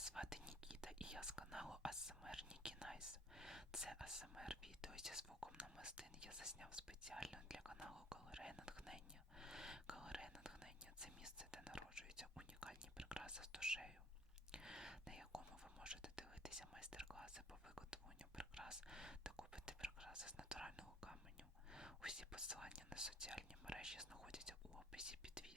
звати Нікіта і я з каналу ASMR Нікінайс. Це ASMR відео зі звуком намистин я засняв спеціально для каналу Галерея Натхнення. Галерея Натхнення це місце, де народжуються унікальні прикраси з душею, на якому ви можете дивитися майстер-класи по виготовленню прикрас та купити прикраси з натурального каменю. Усі посилання на соціальні мережі знаходяться у описі під відео.